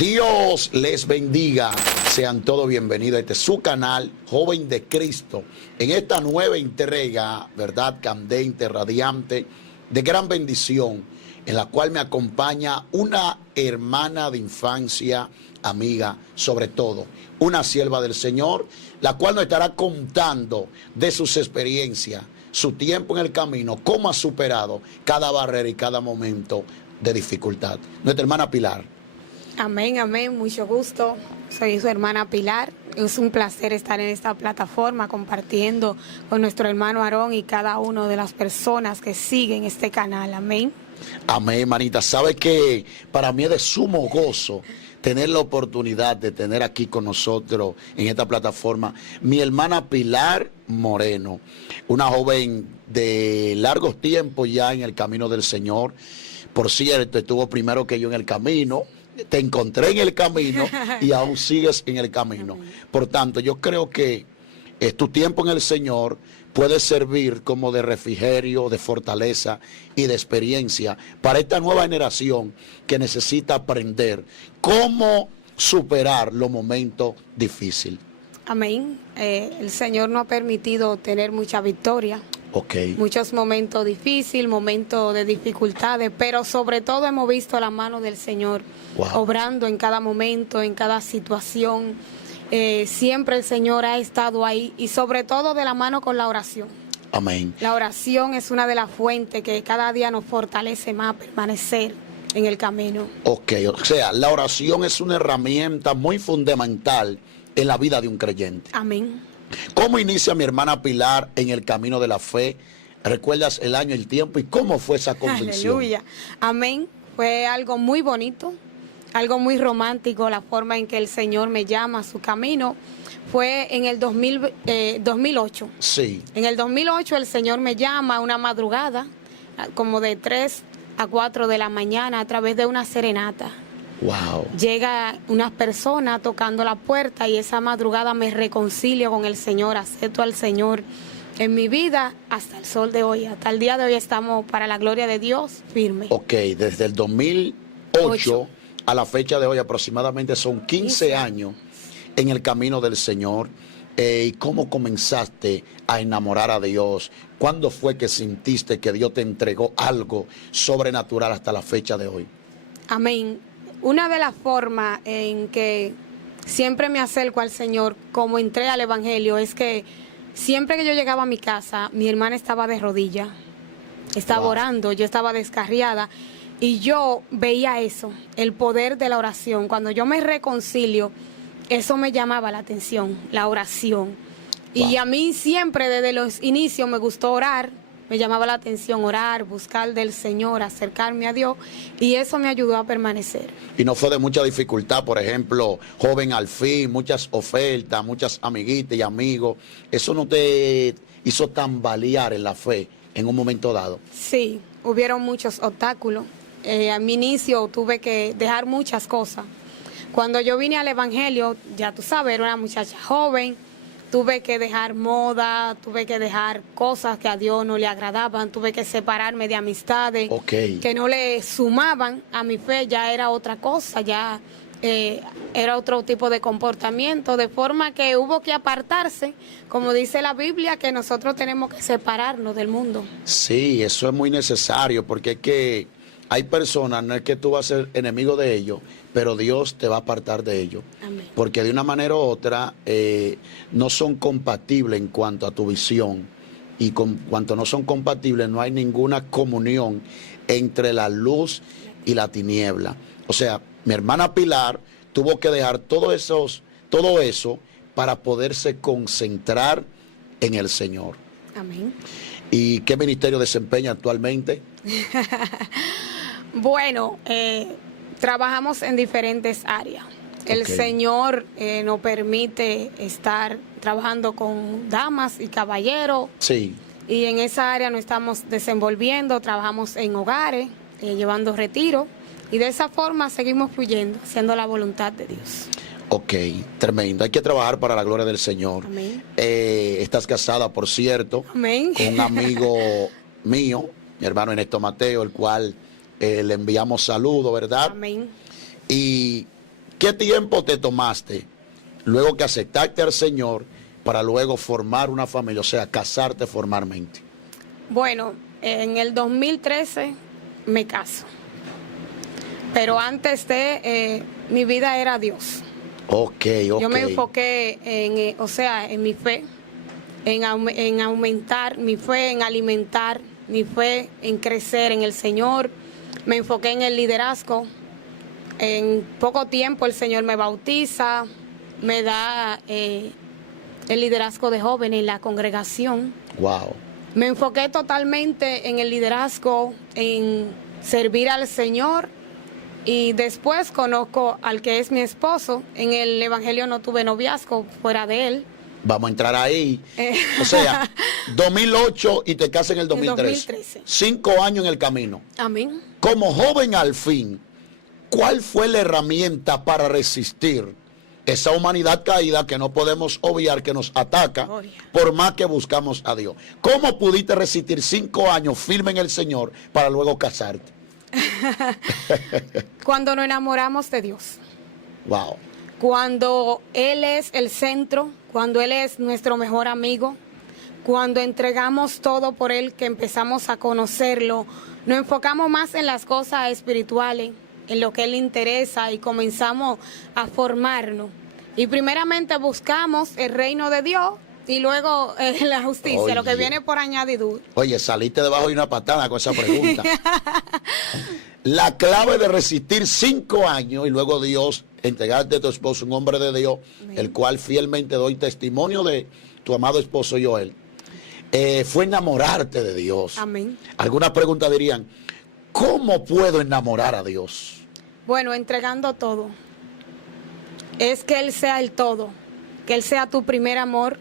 Dios les bendiga. Sean todos bienvenidos a este su canal, Joven de Cristo, en esta nueva entrega, ¿verdad? Candente, radiante, de gran bendición, en la cual me acompaña una hermana de infancia, amiga, sobre todo, una sierva del Señor, la cual nos estará contando de sus experiencias, su tiempo en el camino, cómo ha superado cada barrera y cada momento de dificultad. Nuestra hermana Pilar. Amén, amén, mucho gusto. Soy su hermana Pilar. Es un placer estar en esta plataforma compartiendo con nuestro hermano Aarón y cada una de las personas que siguen este canal. Amén. Amén, hermanita. Sabe que para mí es de sumo gozo tener la oportunidad de tener aquí con nosotros en esta plataforma mi hermana Pilar Moreno, una joven de largos tiempos ya en el camino del Señor. Por cierto, estuvo primero que yo en el camino. Te encontré en el camino y aún sigues en el camino. Por tanto, yo creo que tu tiempo en el Señor puede servir como de refrigerio, de fortaleza y de experiencia para esta nueva generación que necesita aprender cómo superar los momentos difíciles. Amén. El Señor nos ha permitido tener mucha victoria. Okay. Muchos momentos difíciles, momentos de dificultades, pero sobre todo hemos visto la mano del Señor obrando en cada momento, en cada situación. Siempre el Señor ha estado ahí y sobre todo de la mano con la oración. Amén. La oración es una de las fuentes que cada día nos fortalece más a permanecer en el camino. Ok, o sea, la oración es una herramienta muy fundamental en la vida de un creyente. Amén. ¿Cómo inicia mi hermana Pilar en el camino de la fe? ¿Recuerdas el año, el tiempo y cómo fue esa convicción? Aleluya. Amén. Fue algo muy bonito, algo muy romántico, la forma en que el Señor me llama a su camino. Fue en el 2008. Sí. En el 2008 el Señor me llama a una madrugada, como de 3 a 4 de la mañana, a través de una serenata. Wow. Llega una persona tocando la puerta y esa madrugada me reconcilio con el Señor, acepto al Señor en mi vida hasta el sol de hoy. Hasta el día de hoy estamos, para la gloria de Dios, firmes. Ok, desde el 2008 a la fecha de hoy aproximadamente son 15 años en el camino del Señor. ¿Y cómo comenzaste a enamorar a Dios? ¿Cuándo fue que sentiste que Dios te entregó algo sobrenatural hasta la fecha de hoy? Amén. Una de las formas en que siempre me acerco al Señor, como entré al Evangelio, es que siempre que yo llegaba a mi casa, mi hermana estaba de rodillas, estaba orando, yo estaba descarriada y yo veía eso, el poder de la oración. Cuando yo me reconcilio, eso me llamaba la atención, la oración. Y a mí siempre desde los inicios me gustó orar. Me llamaba la atención orar, buscar del Señor, acercarme a Dios, y eso me ayudó a permanecer. Y no fue de mucha dificultad, por ejemplo, joven al fin, muchas ofertas, muchas amiguitas y amigos. ¿Eso no te hizo tambalear en la fe en un momento dado? Sí, hubieron muchos obstáculos. A mi inicio tuve que dejar muchas cosas. Cuando yo vine al Evangelio, ya tú sabes, era una muchacha joven. Tuve que dejar moda, tuve que dejar cosas que a Dios no le agradaban, tuve que separarme de amistades que no le sumaban a mi fe, ya era otra cosa, ya era otro tipo de comportamiento, de forma que hubo que apartarse, como dice la Biblia, que nosotros tenemos que separarnos del mundo. Sí, eso es muy necesario, porque es que hay personas, no es que tú vas a ser enemigo de ellos, pero Dios te va a apartar de ellos. Amén. Porque de una manera u otra no son compatibles en cuanto a tu visión. Y con cuanto no son compatibles, no hay ninguna comunión entre la luz y la tiniebla. O sea, mi hermana Pilar tuvo que dejar todo eso para poderse concentrar en el Señor. Amén. ¿Y qué ministerio desempeña actualmente? Bueno, trabajamos en diferentes áreas. El Señor nos permite estar trabajando con damas y caballeros. Sí. Y en esa área nos estamos desenvolviendo, trabajamos en hogares, llevando retiro. Y de esa forma seguimos fluyendo, haciendo la voluntad de Dios. Ok, tremendo. Hay que trabajar para la gloria del Señor. Amén. Estás casada, por cierto, Amén. con un amigo mío, mi hermano Ernesto Mateo, el cual le enviamos saludos, ¿verdad? Amén. Y ¿Qué tiempo te tomaste luego que aceptaste al Señor para luego formar una familia, o sea, casarte formalmente? Bueno, en el 2013 me caso. Pero antes de, mi vida era Dios. Ok. Yo me enfoqué en mi fe, en aumentar mi fe, en alimentar mi fe, en crecer en el Señor. Me enfoqué en el liderazgo. En poco tiempo el Señor me bautiza, me da el liderazgo de jóvenes en la congregación. Wow. Me enfoqué totalmente en el liderazgo, en servir al Señor, y después conozco al que es mi esposo. En el Evangelio no tuve noviazgo fuera de él. Vamos a entrar ahí. O sea, 2008 y te casas en el 2013. 5 años en el camino. Amén. Como joven al fin, ¿cuál fue la herramienta para resistir esa humanidad caída que no podemos obviar, que nos ataca, por más que buscamos a Dios? ¿Cómo pudiste resistir 5 años firme en el Señor para luego casarte? Cuando nos enamoramos de Dios. Wow. Cuando Él es el centro, cuando Él es nuestro mejor amigo, cuando entregamos todo por Él, que empezamos a conocerlo, nos enfocamos más en las cosas espirituales, en lo que Él le interesa, y comenzamos a formarnos. Y primeramente buscamos el reino de Dios y luego la justicia, Oye, lo que viene por añadidura. Oye, saliste debajo de una patada con esa pregunta. La clave de resistir 5 años y luego Dios, entregarte a tu esposo, un hombre de Dios, Amén. El cual fielmente doy testimonio de tu amado esposo Joel, fue enamorarte de Dios. Amén. Algunas preguntas dirían, ¿cómo puedo enamorar a Dios? Bueno, entregando todo. Es que Él sea el todo, que Él sea tu primer amor,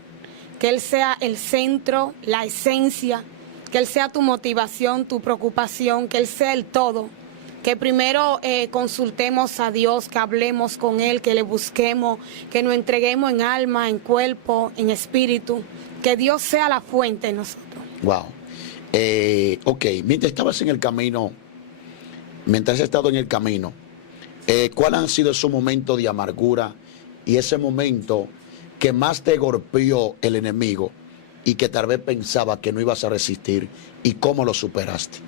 que Él sea el centro, la esencia, que Él sea tu motivación, tu preocupación, que Él sea el todo. Que primero consultemos a Dios, que hablemos con Él, que le busquemos, que nos entreguemos en alma, en cuerpo, en espíritu. Que Dios sea la fuente de nosotros. Wow. Ok, mientras estabas en el camino, mientras has estado en el camino, ¿cuál han sido esos momentos de amargura y ese momento que más te golpeó el enemigo y que tal vez pensaba que no ibas a resistir, y cómo lo superaste?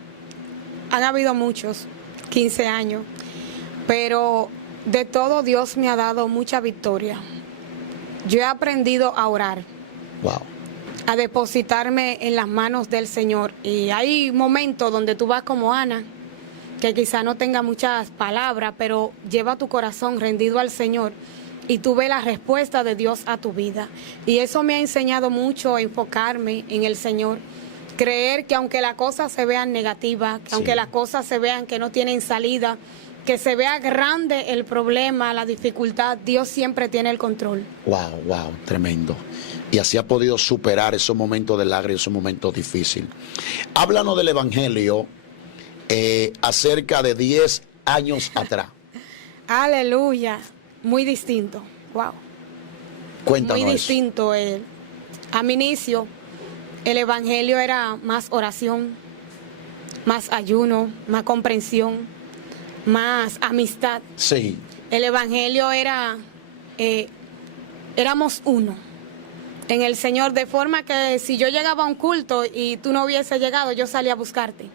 Han habido muchos, 15 años, pero de todo Dios me ha dado mucha victoria. Yo he aprendido a orar. Wow. A depositarme en las manos del Señor. Y hay momentos donde tú vas como Ana, que quizá no tenga muchas palabras, pero lleva tu corazón rendido al Señor y tú ves la respuesta de Dios a tu vida. Y eso me ha enseñado mucho a enfocarme en el Señor. Creer que aunque las cosas se vean negativas, que aunque las cosas se vean que no tienen salida, que se vea grande el problema, la dificultad, Dios siempre tiene el control. Wow, wow, tremendo. Y así ha podido superar esos momentos de lágrimas, esos momentos difíciles. Háblanos del Evangelio acerca de 10 años atrás. Aleluya, muy distinto, wow. Cuéntanos Muy eso. distinto. A mi inicio, el Evangelio era más oración, más ayuno, más comprensión, más amistad. Sí. El Evangelio era, éramos uno en el Señor, de forma que si yo llegaba a un culto y tú no hubiese llegado, yo salía a buscarte.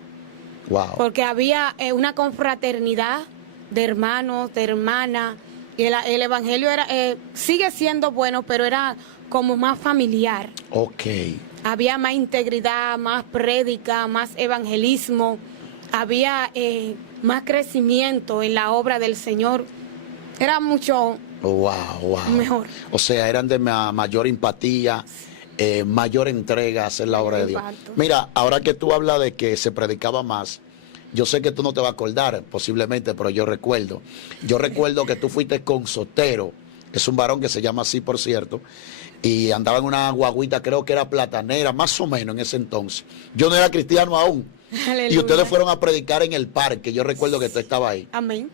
Wow. Porque había una confraternidad de hermanos, de hermanas, y el Evangelio era, sigue siendo bueno, pero era como más familiar. Ok. Había más integridad, más prédica, más evangelismo, había más crecimiento en la obra del Señor. Era mucho mejor. O sea, eran de mayor empatía, mayor entrega a hacer la obra de Dios. Mira, ahora que tú hablas de que se predicaba más, yo sé que tú no te vas a acordar posiblemente, pero yo recuerdo. Yo recuerdo que tú fuiste con Sotero, es un varón que se llama así, por cierto, y andaba en una guaguita, creo que era platanera, más o menos en ese entonces. Yo no era cristiano aún. Aleluya. Y ustedes fueron a predicar en el parque, yo recuerdo que tú estabas ahí. Amén.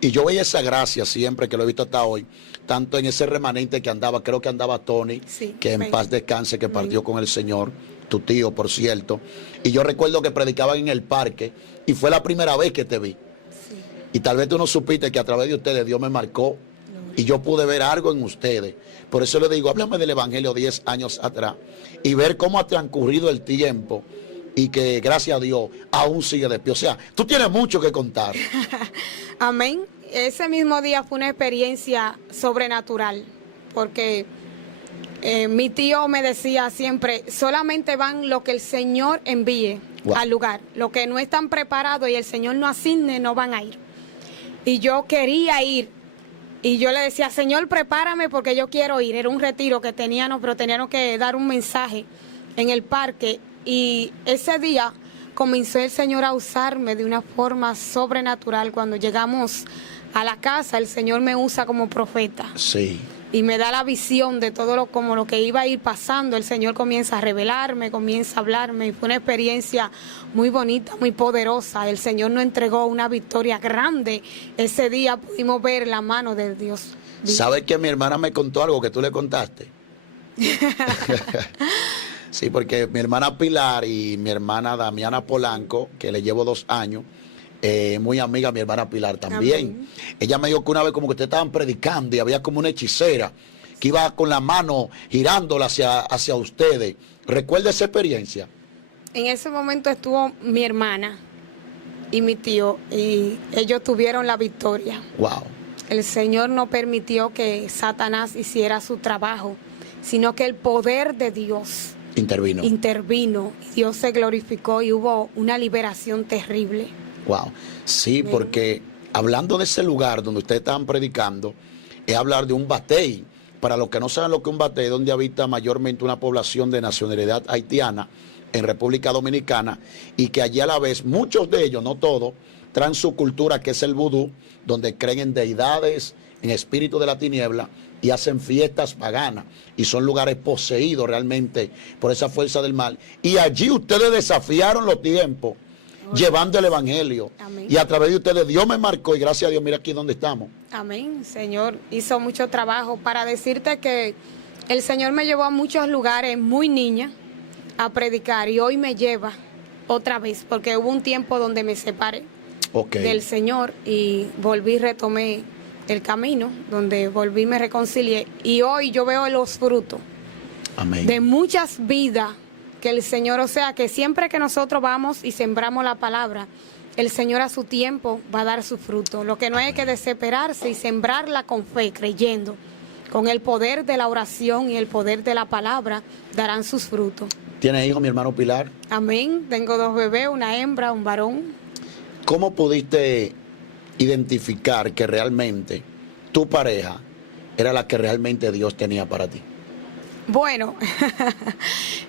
Y yo veía esa gracia siempre, que lo he visto hasta hoy, tanto en ese remanente que andaba, creo que andaba Tony, Sí, que en amén. paz descanse, que partió Amén. con el Señor, tu tío, por cierto. Y yo recuerdo que predicaban en el parque, y fue la primera vez que te vi. Sí. Y tal vez tú no supiste que a través de ustedes Dios me marcó y yo pude ver algo en ustedes. Por eso le digo, háblame del Evangelio 10 años atrás y ver cómo ha transcurrido el tiempo y que, gracias a Dios, aún sigue de pie. O sea, tú tienes mucho que contar. Amén. Ese mismo día fue una experiencia sobrenatural, porque mi tío me decía siempre, solamente van lo que el Señor envíe al lugar. Lo que no están preparados y el Señor no asigne, no van a ir. Y yo quería ir. Y yo le decía, Señor, prepárame porque yo quiero ir. Era un retiro que teníamos, pero teníamos que dar un mensaje en el parque. Y ese día comenzó el Señor a usarme de una forma sobrenatural. Cuando llegamos a la casa, el Señor me usa como profeta. Sí. Y me da la visión de todo lo que iba a ir pasando. El Señor comienza a revelarme, comienza a hablarme. Y fue una experiencia muy bonita, muy poderosa. El Señor nos entregó una victoria grande. Ese día pudimos ver la mano de Dios. ¿Sabes que mi hermana me contó algo que tú le contaste? Sí, porque mi hermana Pilar y mi hermana Damiana Polanco, que le llevo 2 años, muy amiga mi hermana Pilar también. Amén. Ella me dijo que una vez como que ustedes estaban predicando y había como una hechicera que iba con la mano girándola hacia ustedes. ¿Recuerda esa experiencia? En ese momento estuvo mi hermana y mi tío y ellos tuvieron la victoria. Wow. El Señor no permitió que Satanás hiciera su trabajo, sino que el poder de Dios intervino. Dios se glorificó y hubo una liberación terrible. Wow, sí, porque hablando de ese lugar donde ustedes estaban predicando, es hablar de un batey. Para los que no saben lo que es un batey, donde habita mayormente una población de nacionalidad haitiana en República Dominicana, y que allí a la vez, muchos de ellos, no todos, traen su cultura, que es el vudú, donde creen en deidades, en espíritus de la tiniebla, y hacen fiestas paganas, y son lugares poseídos realmente por esa fuerza del mal. Y allí ustedes desafiaron los tiempos, llevando el Evangelio. Amén. Y a través de ustedes Dios me marcó y gracias a Dios, mira aquí donde estamos. Amén. Señor hizo mucho trabajo para decirte que el Señor me llevó a muchos lugares muy niña a predicar y hoy me lleva otra vez porque hubo un tiempo donde me separé del Señor y volví, retomé el camino, donde volví, me reconcilié y hoy yo veo los frutos. Amén. De muchas vidas que el Señor, o sea, que siempre que nosotros vamos y sembramos la palabra, el Señor a su tiempo va a dar su fruto. Lo que no hay que desesperarse y sembrarla con fe, creyendo. Con el poder de la oración y el poder de la palabra darán sus frutos. ¿Tienes hijos, mi hermano Pilar? Amén. Tengo 2 bebés, una hembra, un varón. ¿Cómo pudiste identificar que realmente tu pareja era la que realmente Dios tenía para ti? Bueno,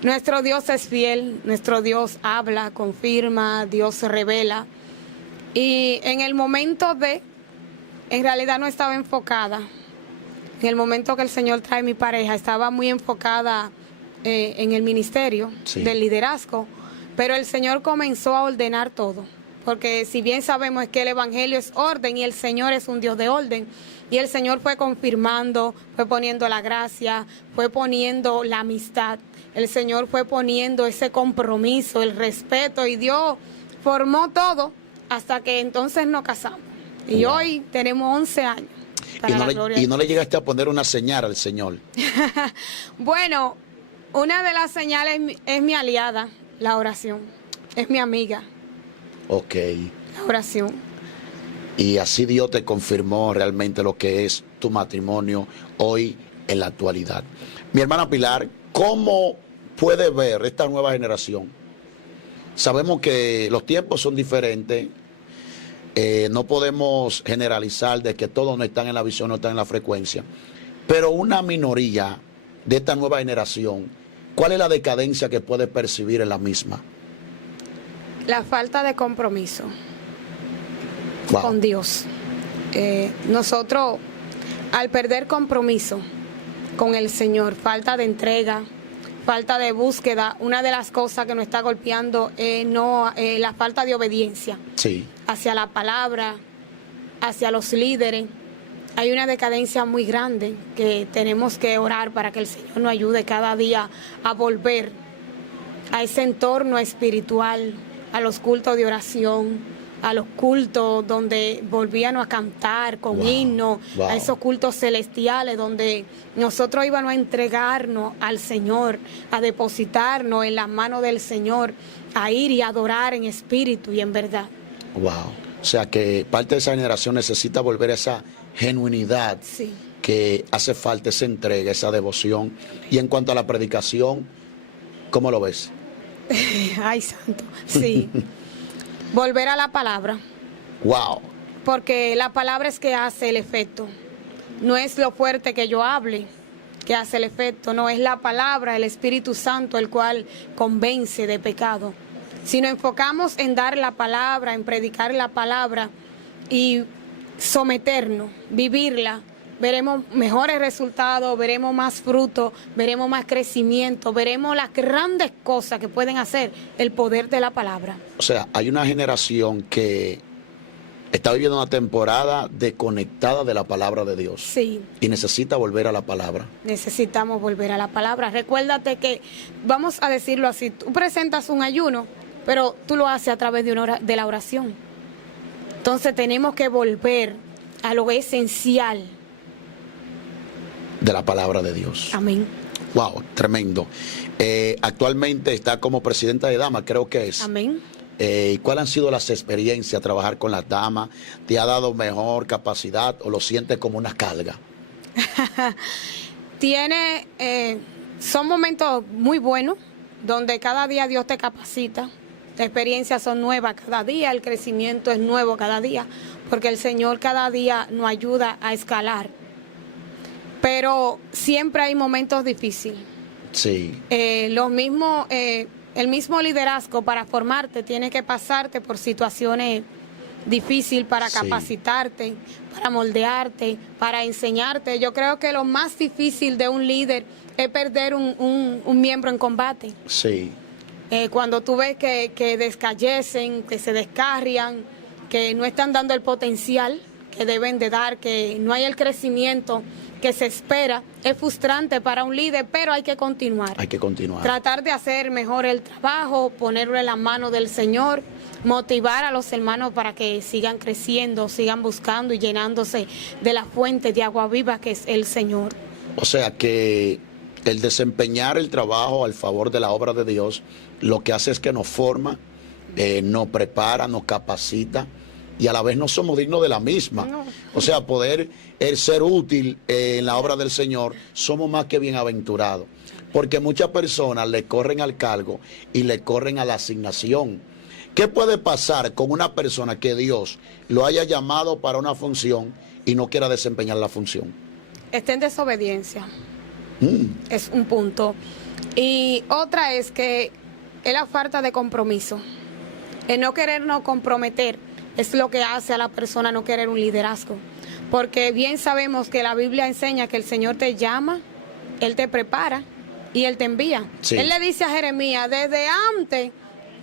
nuestro Dios es fiel, nuestro Dios habla, confirma, Dios revela. Y en el momento en realidad no estaba enfocada. En el momento que el Señor trae mi pareja, estaba muy enfocada en el ministerio del liderazgo. Pero el Señor comenzó a ordenar todo. Porque si bien sabemos que el Evangelio es orden y el Señor es un Dios de orden. Y el Señor fue confirmando, fue poniendo la gracia, fue poniendo la amistad. El Señor fue poniendo ese compromiso, el respeto. Y Dios formó todo hasta que entonces nos casamos. Y hoy tenemos 11 años. ¿Y no le llegaste a poner una señal al Señor? Bueno, una de las señales es mi aliada, la oración. Es mi amiga. Ok. La oración. Y así Dios te confirmó realmente lo que es tu matrimonio hoy en la actualidad. Mi hermana Pilar, ¿cómo puede ver esta nueva generación? Sabemos que los tiempos son diferentes. No podemos generalizar de que todos no están en la visión, no están en la frecuencia. Pero una minoría de esta nueva generación, ¿cuál es la decadencia que puede percibir en la misma? La falta de compromiso. Wow. Con Dios. Nosotros, al perder compromiso con el Señor, falta de entrega, falta de búsqueda, una de las cosas que nos está golpeando es la falta de obediencia hacia la palabra, hacia los líderes. Hay una decadencia muy grande que tenemos que orar para que el Señor nos ayude cada día a volver a ese entorno espiritual, a los cultos de oración, a los cultos donde volvíamos a cantar con himnos, a esos cultos celestiales donde nosotros íbamos a entregarnos al Señor, a depositarnos en las manos del Señor, a ir y adorar en espíritu y en verdad. Wow. O sea que parte de esa generación necesita volver a esa genuinidad que hace falta, esa entrega, esa devoción. Y en cuanto a la predicación, ¿cómo lo ves? Ay, santo. Sí. Volver a la palabra. Wow. Porque la palabra es que hace el efecto. No es lo fuerte que yo hable que hace el efecto, no es la palabra, el Espíritu Santo el cual convence de pecado. Si nos enfocamos en dar la palabra, en predicar la palabra y someternos, vivirla, veremos mejores resultados, veremos más fruto, veremos más crecimiento, veremos las grandes cosas que pueden hacer el poder de la palabra. O sea, hay una generación que está viviendo una temporada desconectada de la palabra de Dios. Sí. Y necesita volver a la palabra. Necesitamos volver a la palabra. Recuérdate que, vamos a decirlo así, tú presentas un ayuno, pero tú lo haces a través de la oración. Entonces tenemos que volver a lo esencial de la palabra de Dios. Amén. Wow, tremendo. Actualmente está como presidenta de damas, creo que es. Amén. ¿Cuáles han sido las experiencias trabajar con las damas? ¿Te ha dado mejor capacidad o lo sientes como una carga? Son momentos muy buenos donde cada día Dios te capacita. Las experiencias son nuevas cada día, el crecimiento es nuevo cada día, porque el Señor cada día nos ayuda a escalar. Pero siempre hay momentos difíciles. Sí. El mismo liderazgo para formarte tiene que pasarte por situaciones difíciles para capacitarte, para moldearte, para enseñarte. Yo creo que lo más difícil de un líder es perder un miembro en combate. Sí. Cuando tú ves que descallecen, que se descarrian, que no están dando el potencial que deben de dar, que no hay el crecimiento que se espera, es frustrante para un líder, pero hay que continuar. Hay que continuar. Tratar de hacer mejor el trabajo, ponerlo en la mano del Señor, motivar a los hermanos para que sigan creciendo, sigan buscando y llenándose de la fuente de agua viva que es el Señor. O sea que el desempeñar el trabajo al favor de la obra de Dios, lo que hace es que nos forma, nos prepara, nos capacita, y a la vez no somos dignos de la misma. No. O sea, poder ser útil en la obra del Señor, somos más que bienaventurados. Porque muchas personas le corren al cargo y le corren a la asignación. ¿Qué puede pasar con una persona que Dios lo haya llamado para una función y no quiera desempeñar la función? Está en desobediencia. Es un punto. Y otra es que es la falta de compromiso. El no querernos comprometer es lo que hace a la persona no querer un liderazgo. Porque bien sabemos que la Biblia enseña que el Señor te llama, Él te prepara y Él te envía. Sí. Él le dice a Jeremías, desde antes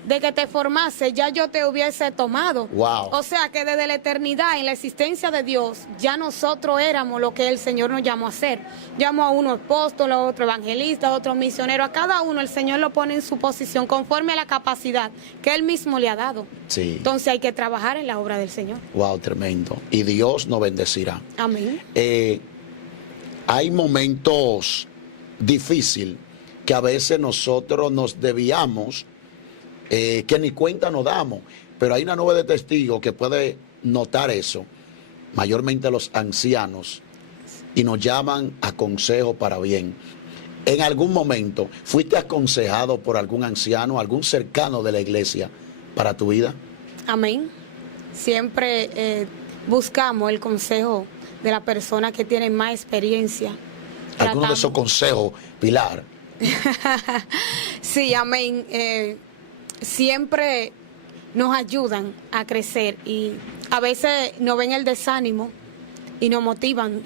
de que te formase, ya yo te hubiese tomado. Wow. O sea que desde la eternidad, en la existencia de Dios, ya nosotros éramos lo que el Señor nos llamó a hacer. Llamó a uno apóstol, a otro evangelista, a otro misionero. A cada uno el Señor lo pone en su posición conforme a la capacidad que Él mismo le ha dado. Sí. Entonces hay que trabajar en la obra del Señor. Wow, tremendo. Y Dios nos bendecirá. Amén. Hay momentos difíciles que a veces nosotros nos desviamos, que ni cuenta nos damos, pero hay una nube de testigos que puede notar eso, mayormente los ancianos, y nos llaman a consejo para bien. ¿En algún momento fuiste aconsejado por algún anciano, algún cercano de la iglesia para tu vida? Amén. Siempre buscamos el consejo de la persona que tiene más experiencia. ¿Alguno de esos consejos, Pilar? Sí, amén. Siempre nos ayudan a crecer y a veces nos ven el desánimo y nos motivan.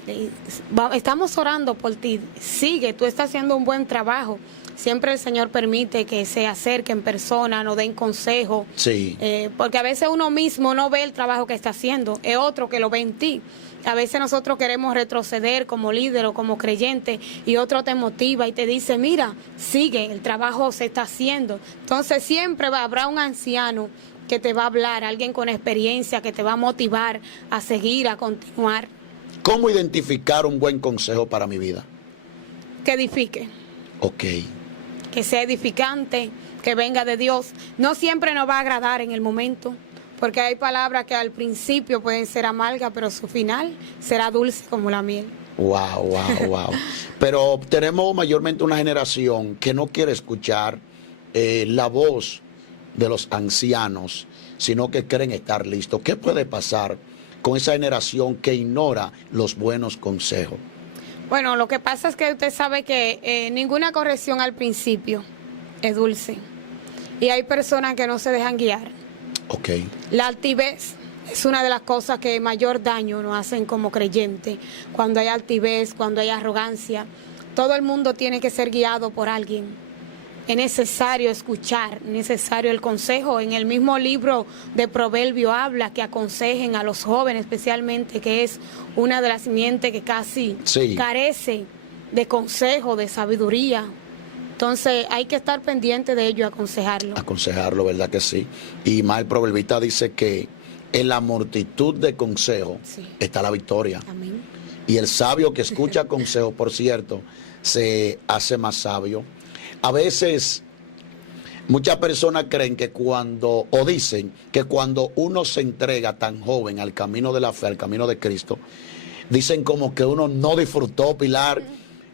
Estamos orando por ti, sigue, tú estás haciendo un buen trabajo. Siempre el Señor permite que se acerquen personas, nos den consejos. Sí. Porque a veces uno mismo no ve el trabajo que está haciendo, es otro que lo ve en ti. A veces nosotros queremos retroceder como líder o como creyente y otro te motiva y te dice, mira, sigue, el trabajo se está haciendo. Entonces siempre habrá un anciano que te va a hablar, alguien con experiencia que te va a motivar a seguir, a continuar. ¿Cómo identificar un buen consejo para mi vida? Que edifique. Ok. Que sea edificante, que venga de Dios. No siempre nos va a agradar en el momento, porque hay palabras que al principio pueden ser amargas, pero su final será dulce como la miel. Wow, wow, wow. Pero tenemos mayormente una generación que no quiere escuchar la voz de los ancianos, sino que quieren estar listos. ¿Qué puede pasar con esa generación que ignora los buenos consejos? Bueno, lo que pasa es que usted sabe que ninguna corrección al principio es dulce. Y hay personas que no se dejan guiar. Ok. La altivez es una de las cosas que mayor daño nos hacen como creyentes. Cuando hay altivez, cuando hay arrogancia, todo el mundo tiene que ser guiado por alguien. Es necesario escuchar, necesario el consejo. En el mismo libro de Proverbio habla que aconsejen a los jóvenes, especialmente, que es una de las simientes que casi carece de consejo, de sabiduría. Entonces hay que estar pendiente de ello, aconsejarlo. Aconsejarlo, ¿verdad que sí? Y más el proverbista dice que en la multitud de consejos está la victoria. Amén. Y el sabio que escucha consejos, por cierto, se hace más sabio. A veces muchas personas creen que o dicen que cuando uno se entrega tan joven al camino de la fe, al camino de Cristo, dicen como que uno no disfrutó, Pilar,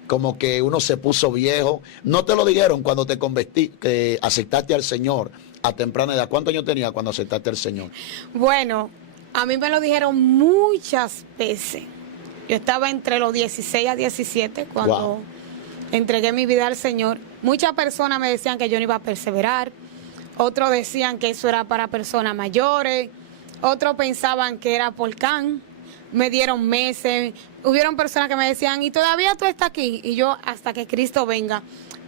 como que uno se puso viejo. No te lo dijeron cuando te convertí, que aceptaste al Señor a temprana edad. ¿Cuántos años tenías cuando aceptaste al Señor? Bueno, a mí me lo dijeron muchas veces. Yo estaba entre los 16 a 17 cuando entregué mi vida al Señor. Muchas personas me decían que yo no iba a perseverar. Otros decían que eso era para personas mayores. Otros pensaban que era por can. Me dieron meses. Hubieron personas que me decían, ¿y todavía tú estás aquí? Y yo, hasta que Cristo venga.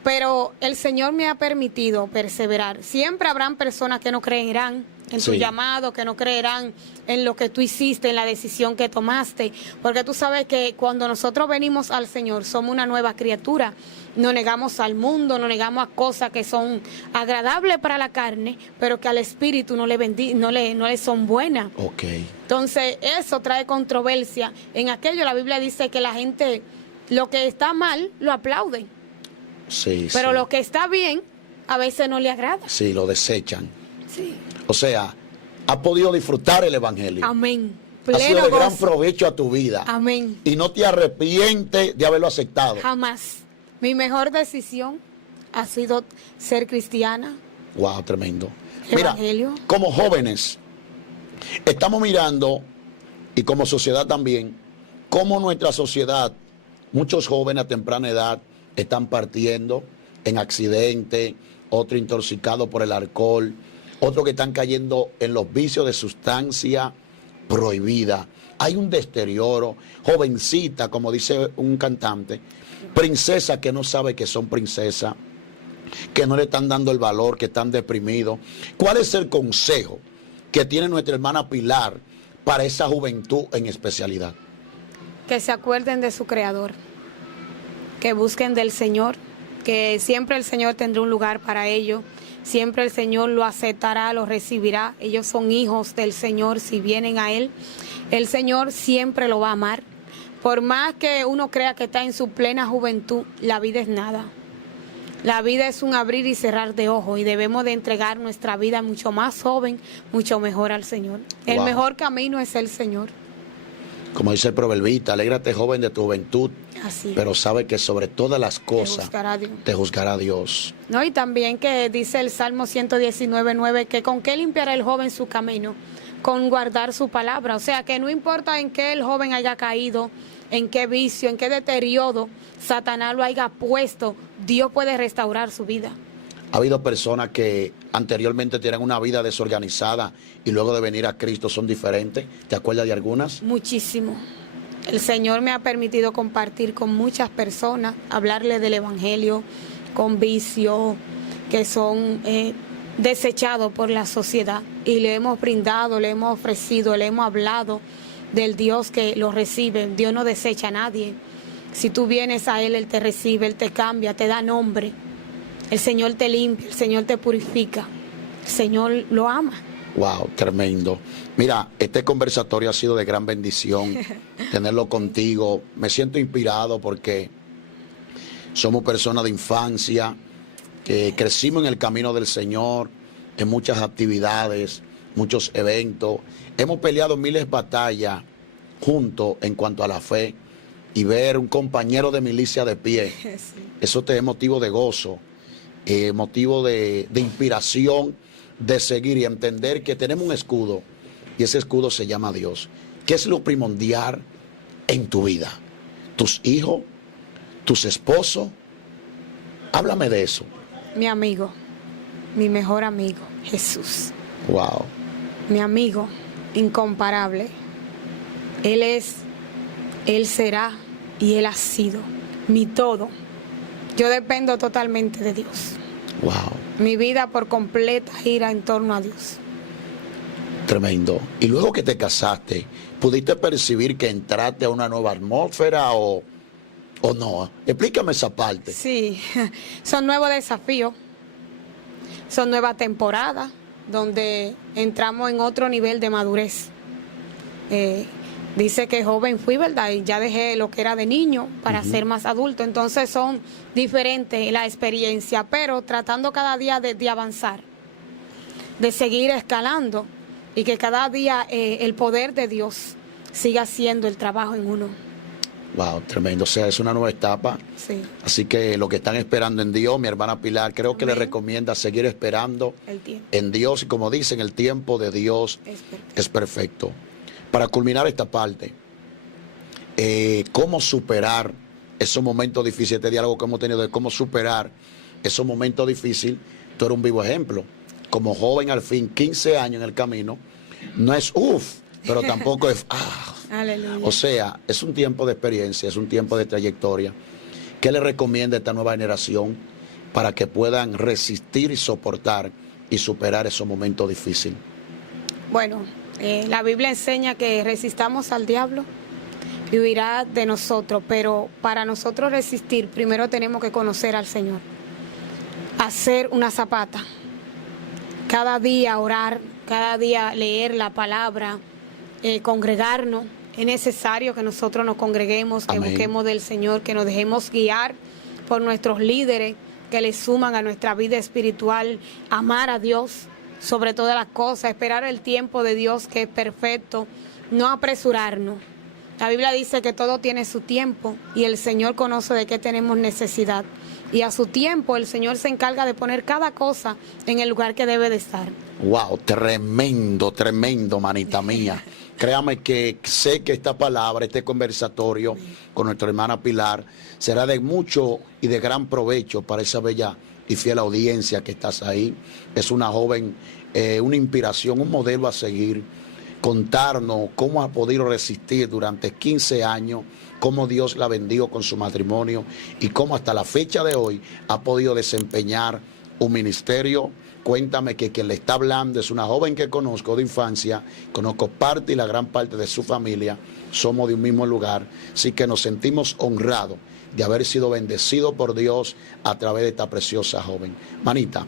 Pero el Señor me ha permitido perseverar. Siempre habrán personas que no creerán en tu llamado, que no creerán en lo que tú hiciste, en la decisión que tomaste. Porque tú sabes que cuando nosotros venimos al Señor, somos una nueva criatura. Nos negamos al mundo, nos negamos a cosas que son agradables para la carne, pero que al espíritu no le son buenas. Okay. Entonces, eso trae controversia. En aquello la Biblia dice que la gente, lo que está mal, lo aplaude. Sí, pero lo que está bien, a veces no le agrada. Sí, lo desechan. Sí. O sea, has podido disfrutar el Evangelio. Amén. Ha sido de gran provecho a tu vida. Amén. Y no te arrepientes de haberlo aceptado. Jamás. Mi mejor decisión ha sido ser cristiana. Wow, tremendo. Evangelio. Mira, como jóvenes, estamos mirando, y como sociedad también, cómo nuestra sociedad, muchos jóvenes a temprana edad, están partiendo en accidentes, otros intoxicados por el alcohol, otros que están cayendo en los vicios de sustancia prohibida. Hay un deterioro, jovencita, como dice un cantante, princesas que no saben que son princesas, que no le están dando el valor, que están deprimidos. ¿Cuál es el consejo que tiene nuestra hermana Pilar para esa juventud en especialidad? Que se acuerden de su Creador, que busquen del Señor, que siempre el Señor tendrá un lugar para ellos. Siempre el Señor lo aceptará, lo recibirá. Ellos son hijos del Señor. Si vienen a Él, el Señor siempre lo va a amar. Por más que uno crea que está en su plena juventud, la vida es nada. La vida es un abrir y cerrar de ojos y debemos de entregar nuestra vida mucho más joven, mucho mejor al Señor. El mejor camino es el Señor. Como dice el proverbista, alégrate joven de tu juventud, pero sabe que sobre todas las cosas te juzgará Dios. No, y también que dice el Salmo 119:9, que con qué limpiará el joven su camino, con guardar su palabra. O sea, que no importa en qué el joven haya caído, en qué vicio, en qué deterioro Satanás lo haya puesto, Dios puede restaurar su vida. Ha habido personas que anteriormente tenían una vida desorganizada y luego de venir a Cristo son diferentes. ¿Te acuerdas de algunas? Muchísimo. El Señor me ha permitido compartir con muchas personas, hablarle del Evangelio, con vicios que son desechados por la sociedad. Y le hemos brindado, le hemos ofrecido, le hemos hablado del Dios que lo recibe. Dios no desecha a nadie. Si tú vienes a Él, Él te recibe, Él te cambia, te da nombre. El Señor te limpia, el Señor te purifica, el Señor lo ama. Wow, tremendo. Mira, este conversatorio ha sido de gran bendición tenerlo contigo. Me siento inspirado porque somos personas de infancia, que crecimos en el camino del Señor, en muchas actividades, muchos eventos. Hemos peleado miles de batallas juntos en cuanto a la fe, y ver un compañero de milicia de pie, sí, eso te es motivo de gozo, motivo de inspiración, de seguir y entender que tenemos un escudo, y ese escudo se llama Dios. ¿Qué es lo primordial en tu vida? ¿Tus hijos? ¿Tus esposos? Háblame de eso. Mi amigo, mi mejor amigo, Jesús. Wow. Mi amigo, incomparable. Él es, Él será y Él ha sido mi todo. Yo dependo totalmente de Dios. Wow. Mi vida por completa gira en torno a Dios. Tremendo. Y luego que te casaste, ¿pudiste percibir que entraste a una nueva atmósfera o no? Explícame esa parte. Sí, son nuevos desafíos, son nuevas temporadas donde entramos en otro nivel de madurez. Dice que joven fui, ¿verdad? Y ya dejé lo que era de niño para ser más adulto. Entonces son diferentes la experiencia, pero tratando cada día de avanzar, de seguir escalando y que cada día el poder de Dios siga haciendo el trabajo en uno. Wow, tremendo. O sea, es una nueva etapa. Sí. Así que lo que están esperando en Dios, mi hermana Pilar, creo Amén. Que le recomienda seguir esperando en Dios. Y como dicen, el tiempo de Dios es perfecto. Para culminar esta parte, ¿cómo superar esos momentos difíciles? Este diálogo que hemos tenido de cómo superar esos momentos difíciles. Tú eres un vivo ejemplo. Como joven, al fin, 15 años en el camino, no es pero tampoco es Aleluya. O sea, es un tiempo de experiencia, es un tiempo de trayectoria. ¿Qué le recomienda a esta nueva generación para que puedan resistir y soportar y superar esos momentos difíciles? Bueno, la Biblia enseña que resistamos al diablo y huirá de nosotros, pero para nosotros resistir, primero tenemos que conocer al Señor, hacer una zapata, cada día orar, cada día leer la palabra, congregarnos. Es necesario que nosotros nos congreguemos, que Amén. Busquemos del Señor, que nos dejemos guiar por nuestros líderes, que le suman a nuestra vida espiritual, amar a Dios sobre todas las cosas, esperar el tiempo de Dios que es perfecto, no apresurarnos. La Biblia dice que todo tiene su tiempo y el Señor conoce de qué tenemos necesidad. Y a su tiempo el Señor se encarga de poner cada cosa en el lugar que debe de estar. Wow, tremendo, tremendo, manita mía. Créame que sé que esta palabra, este conversatorio con nuestra hermana Pilar será de mucho y de gran provecho para esa bella y fiel audiencia que estás ahí. Es una joven, una inspiración, un modelo a seguir. Contarnos cómo ha podido resistir durante 15 años, cómo Dios la bendijo con su matrimonio y cómo hasta la fecha de hoy ha podido desempeñar un ministerio. Cuéntame que quien le está hablando es una joven que conozco de infancia, conozco parte y la gran parte de su familia, somos de un mismo lugar, así que nos sentimos honrados de haber sido bendecidos por Dios a través de esta preciosa joven. Manita,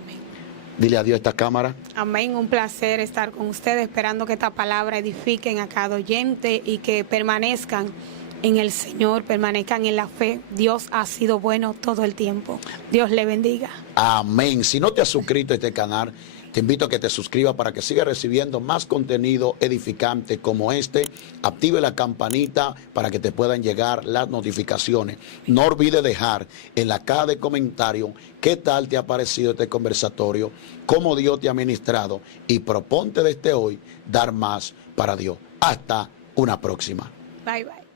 dile adiós a esta cámara. Amén, un placer estar con ustedes, esperando que esta palabra edifiquen a cada oyente y que permanezcan en el Señor, permanezcan en la fe. Dios ha sido bueno todo el tiempo. Dios le bendiga. Amén. Si no te has suscrito a este canal, te invito a que te suscribas para que sigas recibiendo más contenido edificante como este. Active la campanita para que te puedan llegar las notificaciones. No olvides dejar en la caja de comentarios qué tal te ha parecido este conversatorio, cómo Dios te ha ministrado y proponte desde hoy dar más para Dios. Hasta una próxima. Bye, bye.